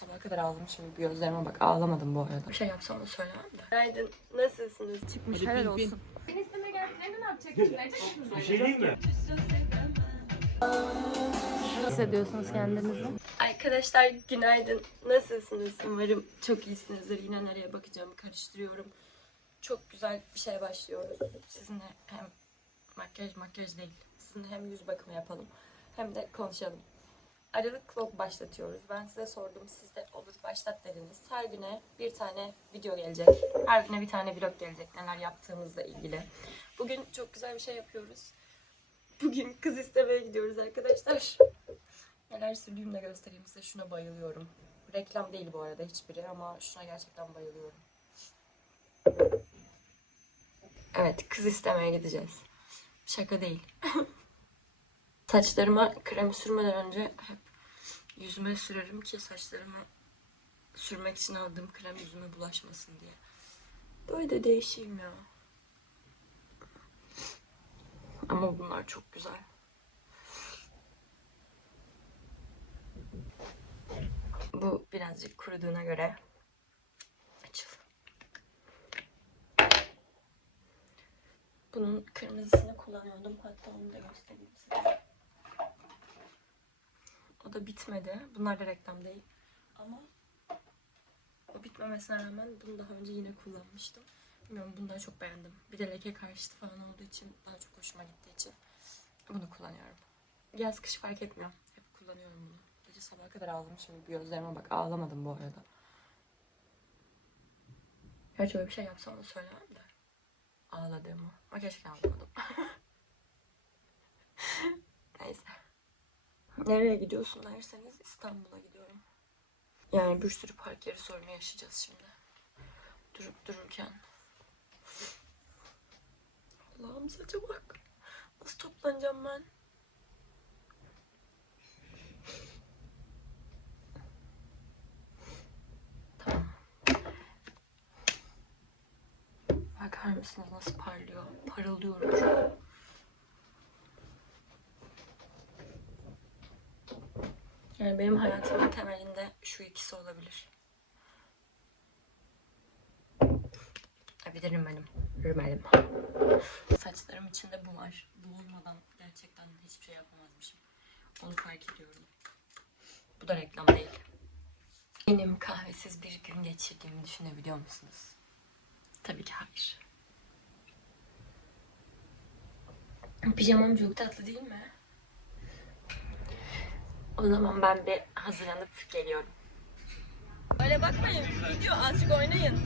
Sabaha kadar ağladım şimdi bir gözlerime bak ağlamadım bu arada. Bir şey yapsam da söylemem de. Günaydın nasılsınız? Çıkmış helal olsun. Bir şey değil mi? hissediyorsunuz kendinizi? Arkadaşlar günaydın. Nasılsınız? Umarım çok iyisinizdir. Yine nereye bakacağımı karıştırıyorum. Çok güzel bir şey başlıyoruz. Sizinle hem makyaj makyaj değil. Sizinle hem yüz bakımı yapalım hem de konuşalım. Aralık vlog başlatıyoruz. Ben size sordum. Siz de olur başlat dediniz. Her güne bir tane video gelecek. Her güne bir tane vlog gelecek. Neler yaptığımızla ilgili. Bugün çok güzel bir şey yapıyoruz. Bugün kız istemeye gidiyoruz arkadaşlar. Neler sürdüğümü de göstereyim size. Şuna bayılıyorum. Reklam değil bu arada hiçbiri ama şuna gerçekten bayılıyorum. Evet, kız istemeye gideceğiz. Şaka değil. Saçlarıma krem sürmeden önce hep yüzüme sürerim ki saçlarımı sürmek için aldığım krem yüzüme bulaşmasın diye. Böyle de değişeyim ya. Ama bunlar çok güzel. Bu birazcık kuruduğuna göre açıl. Bunun kırmızısını kullanıyordum. Hatta onu da göstereyim size. O da bitmedi. Bunlar da reklam değil. Ama o bitmemesine rağmen bunu daha önce yine kullanmıştım. Bilmiyorum bunu daha çok beğendim. Bir de leke karşıtı falan olduğu için daha çok hoşuma gittiği için bunu kullanıyorum. Yaz kış fark etmiyor. Hep kullanıyorum bunu. Gece sabaha kadar bir gözlerime bak ağlamadım bu arada. Gerçi öyle bir şey yapsam da söylemem de. Ağladığımı. Ama keşke ağlamadım. Nereye gidiyorsun derseniz İstanbul'a gidiyorum. Yani bir sürü park yeri sorunu yaşayacağız şimdi. Durup dururken. Allah'ım saça bak. Nasıl toplanacağım ben? Tamam. Bakar mısınız nasıl parlıyor? Parıldıyorum şu an. Yani benim hayatımın temelinde şu ikisi olabilir. Bir de rümelim. Rümelim. Saçlarım içinde bu var. Bu olmadan gerçekten hiçbir şey yapamazmışım. Onu fark ediyorum. Bu da reklam değil. Benim kahvesiz bir gün geçirdiğimi düşünebiliyor musunuz? Tabii ki hayır. Pijamam çok tatlı değil mi? O zaman ben bir hazırlanıp geliyorum. Öyle bakmayın. Video azıcık oynayın.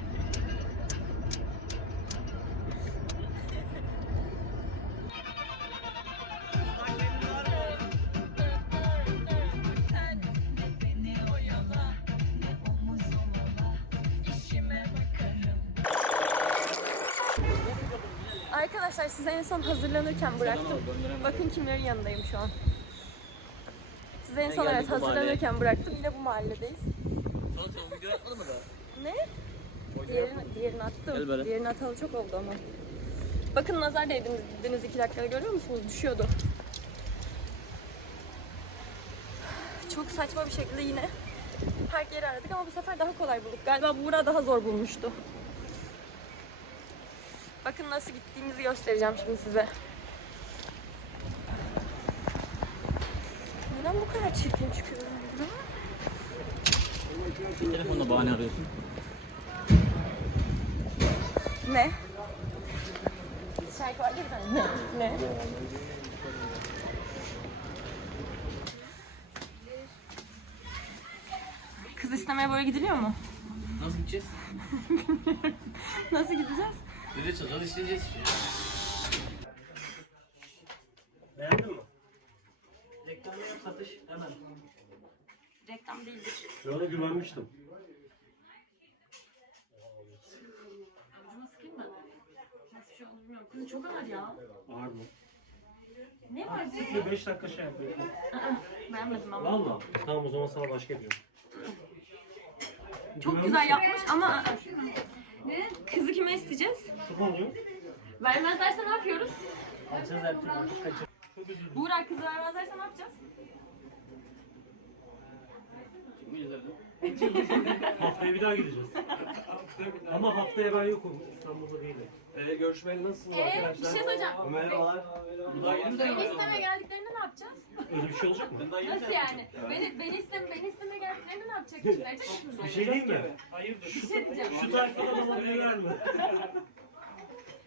Arkadaşlar size en son hazırlanırken bıraktım. Bakın kimlerin yanındayım şu an. Size en son evet hazırlanırken bıraktım. Yine bu mahalledeyiz. Ne? Diğerini, diğerini attım. Diğerini atalı çok oldu ama. Bakın nazar değdiniz deniz iki dakikada görüyor musunuz? Düşüyordu. Çok saçma bir şekilde yine park yeri aradık ama bu sefer daha kolay bulduk. Galiba Buğra daha zor bulmuştu. Bakın nasıl gittiğimizi göstereceğim şimdi size. Neden bu kadar çirkin çıkıyorum burada? Telefonla bahane arıyorsun. Ne? Şarkı bir tane. Ne? Ne? Kız istemeye böyle gidiliyor mu? Nasıl gideceğiz? Nasıl gideceğiz? Nereye çalacağız isteyeceğiz. Beğendin mi? Reklamda yap satış hemen. Reklam değildir. Ben ona güvenmiştim. Ucuma sıkayım mı? Nasıl bir şey olur bilmiyorum. Kız çok ağır ya. Ağır mı? Ne var? Bir 5 dakika şey yapıyor. Beğenmedim ama. Valla. Tamam o zaman sana başka yapıyorum. Çok güzel yapmış ama kızı kime isteyeceğiz? Çok. Vermezlerse ne yapıyoruz? Alacağız her türlü artık kaçır. Çok. Buğra kızı vermezlerse ne yapacağız? Kim yazardı? Haftaya bir daha gideceğiz. Ama haftaya ben yokum. İstanbul'da değilim. Ee, görüşmeli nasılsınız Eee bir arkadaşlar? şey söyleyeceğim. Merhabalar. Daha yeni Beni istemeye geldiklerinde ne yapacağız? Öyle bir şey olacak mı? Nasıl yani? Beni, beni, istem, beni istemeye geldiklerinde ne yapacak? Verecek misiniz? Bir şey diyeyim mi? Hayırdır? Bir Şu, şey diyeceğim. şu tayfadan alabilirler mi?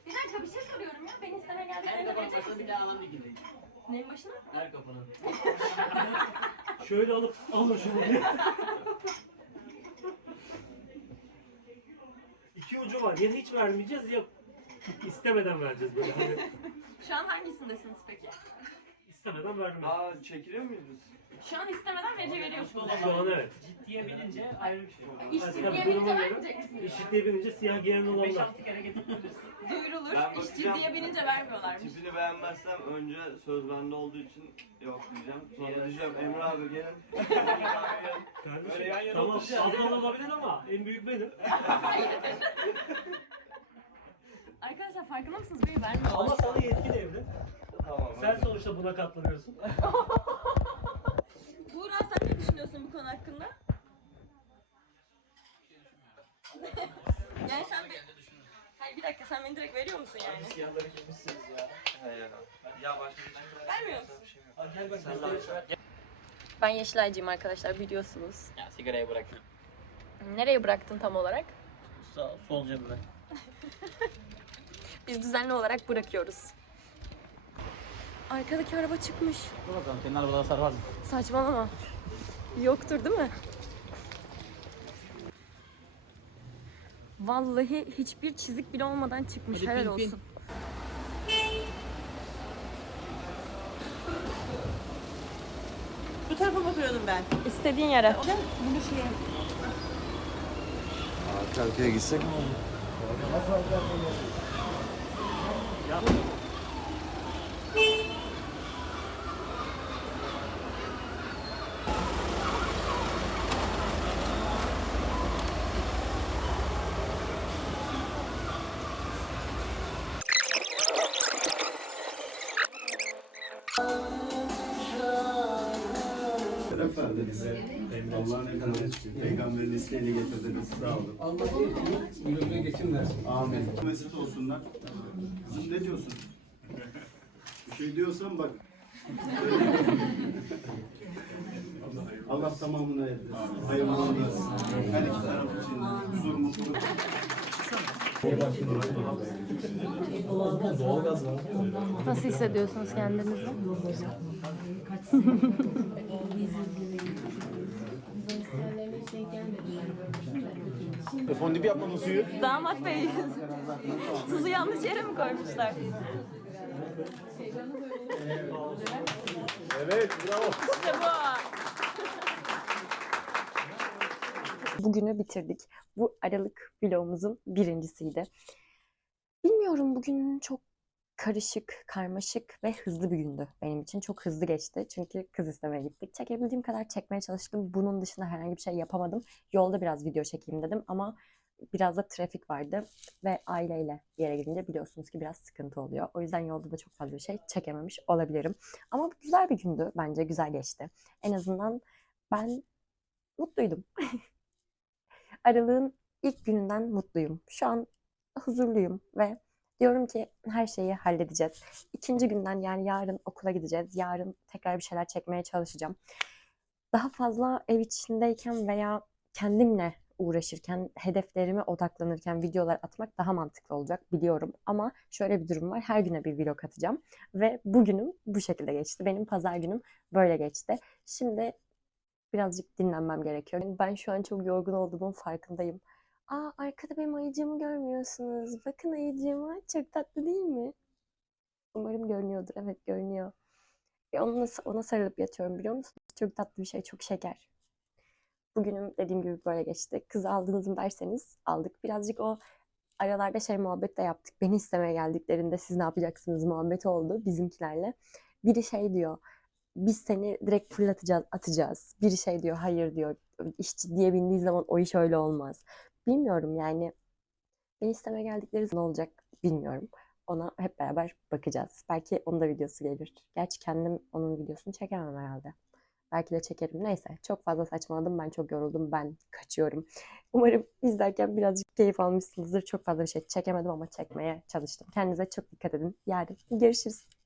Bir dakika bir şey soruyorum ya. Beni istemeye Her geldiklerinde kafanın verecek başına bir misiniz? daha alan dikildi. Neyin başına? Her kafanın. Şöyle alıp alın şunu diye. Ucu var. Ya hiç vermeyeceğiz ya istemeden vereceğiz böyle. Hani Şu an hangisindesiniz peki? istemeden vermeyiz. Aa çekiliyor muyuz biz? Şu an istemeden vece veriyorsunuz. Şu an evet. Ciddiye binince ayrı bir şey oluyor. İş Tabii, ciddiye duruma binince göre. vermeyecek misiniz? Eşitliğe binince siyah giyen olanlar. 5-6 kere. Duyurulur. Ben İş bakacağım. ciddiye binince vermiyorlarmış. Tipini beğenmezsem önce söz bende olduğu için yok diyeceğim. Sonra diyeceğim Emre abi gelin. Emre abi gelin. Böyle yan yana tamam oturacağız. olabilir ama en büyük benim. Arkadaşlar farkında mısınız? Beni vermiyorlar. Ama sana yetki devri. Tamam. Sen hadi. sonuçta buna katlanıyorsun. Buğra sen ne düşünüyorsun bu konu hakkında? Yani sen bir... Hayır bir dakika sen beni direkt veriyor musun yani? Siyahları giymişsiniz ya. He ya. Ya başka bir şey Vermiyor musun? Gel bak sen Ben Yeşilaycıyım arkadaşlar biliyorsunuz. Ya sigarayı bırak. Nereye bıraktın tam olarak? Sağ, sol cebime. Biz düzenli olarak bırakıyoruz. Arkadaki araba çıkmış. Dur bakalım senin arabadan hasar var mı? Saçmalama. Yoktur değil mi? Vallahi hiçbir çizik bile olmadan çıkmış. Hadi Helal bin, bin. olsun. Bu tarafa mı oturuyordum ben? İstediğin yere. Bunu şeye. Arka arkaya gitsek mi? Efendimiz Allah'ın emrine peygamberin isteğini getirdiniz. Sağ olun. Allah ömrüne geçim versin. Amin. Mesut olsunlar. Kızım ne diyorsun? Bir şey diyorsan bak. Allah tamamını erdirsin. Hayırlı olsun. Her iki taraf için huzur, mutluluk. Nasıl hissediyorsunuz kendinizi? Fondip yapmanın suyu. Damat bey. Tuzu yanlış yere mi koymuşlar? Evet bravo. İşte bu. Bugünü bitirdik. Bu Aralık vlogumuzun birincisiydi. Bilmiyorum bugün çok karışık, karmaşık ve hızlı bir gündü benim için. Çok hızlı geçti çünkü kız istemeye gittik. Çekebildiğim kadar çekmeye çalıştım. Bunun dışında herhangi bir şey yapamadım. Yolda biraz video çekeyim dedim ama biraz da trafik vardı ve aileyle bir yere gidince biliyorsunuz ki biraz sıkıntı oluyor. O yüzden yolda da çok fazla bir şey çekememiş olabilirim. Ama güzel bir gündü bence güzel geçti. En azından ben mutluydum. Aralığın ilk gününden mutluyum. Şu an huzurluyum ve diyorum ki her şeyi halledeceğiz. İkinci günden yani yarın okula gideceğiz. Yarın tekrar bir şeyler çekmeye çalışacağım. Daha fazla ev içindeyken veya kendimle uğraşırken, hedeflerime odaklanırken videolar atmak daha mantıklı olacak biliyorum. Ama şöyle bir durum var. Her güne bir vlog atacağım. Ve bugünüm bu şekilde geçti. Benim pazar günüm böyle geçti. Şimdi birazcık dinlenmem gerekiyor. Ben şu an çok yorgun olduğumun farkındayım. Aa arkada benim ayıcığımı görmüyorsunuz. Bakın ayıcığıma çok tatlı değil mi? Umarım görünüyordur. Evet görünüyor. Ve onunla, ona sarılıp yatıyorum biliyor musunuz? Çok tatlı bir şey, çok şeker. Bugünüm dediğim gibi böyle geçti. Kız aldınız mı derseniz aldık. Birazcık o aralarda şey muhabbet de yaptık. Beni istemeye geldiklerinde siz ne yapacaksınız muhabbet oldu bizimkilerle. Biri şey diyor biz seni direkt fırlatacağız, atacağız. Biri şey diyor, hayır diyor. İş ciddiye bindiği zaman o iş öyle olmaz. Bilmiyorum yani. Beni istemeye geldikleri ne olacak bilmiyorum. Ona hep beraber bakacağız. Belki onun da videosu gelir. Gerçi kendim onun videosunu çekemem herhalde. Belki de çekerim. Neyse çok fazla saçmaladım. Ben çok yoruldum. Ben kaçıyorum. Umarım izlerken birazcık keyif almışsınızdır. Çok fazla bir şey çekemedim ama çekmeye çalıştım. Kendinize çok dikkat edin. Yarın görüşürüz.